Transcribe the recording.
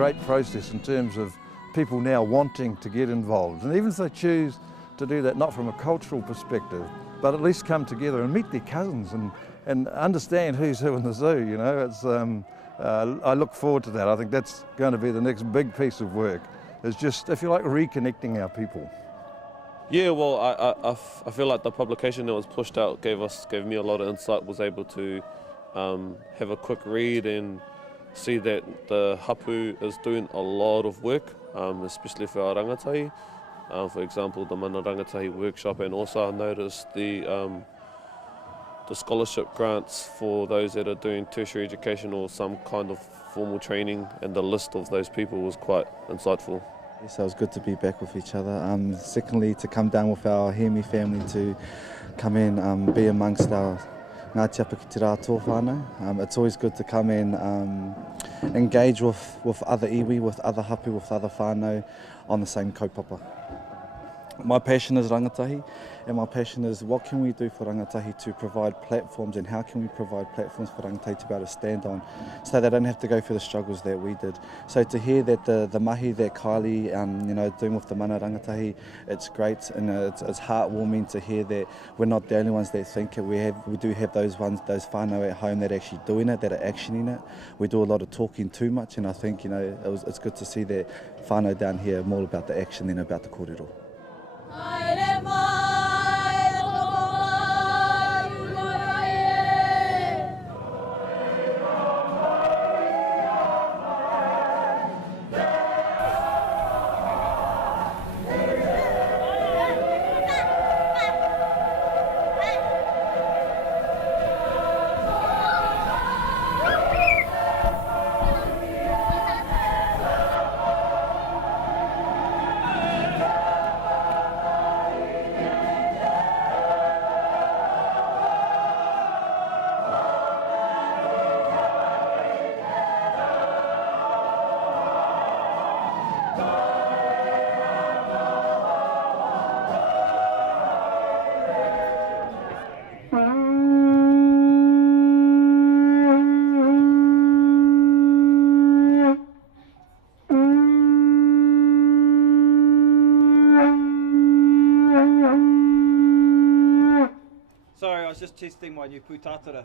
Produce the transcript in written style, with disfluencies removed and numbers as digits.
great process in terms of people now wanting to get involved. And even if they choose to do that not from a cultural perspective, but at least come together and meet their cousins and understand who's who in the zoo, you know. It's, I look forward to that. I think that's going to be the next big piece of work, is just, if you like, reconnecting our people. Yeah, well, I feel like the publication that was pushed out gave me a lot of insight, was able to have a quick read and see that the hapu is doing a lot of work, especially for our rangatahi. For example, the Mana Rangatahi workshop, and also I noticed the scholarship grants for those that are doing tertiary education or some kind of formal training, and the list of those people was quite insightful. So it was good to be back with each other. Secondly, to come down with our Hemi family, to come in, be amongst our Ngāti Apa ki te rātou whānau. It's always good to come in, engage with other iwi, with other hapu, with other whānau on the same kaupapa. My passion is rangatahi, and my passion is what can we do for rangatahi to provide platforms, and how can we provide platforms for rangatahi to be able to stand on, so they don't have to go through the struggles that we did. So to hear that the mahi that Kylie doing with the Mana Rangatahi, it's great, and it's heartwarming to hear that we're not the only ones that think it. We do have those whānau at home that are actually doing it, that are actioning it. We do a lot of talking too much, and I think it's good to see that whānau down here are more about the action than about the kōrero. Sorry, I was just testing my new pūtātara.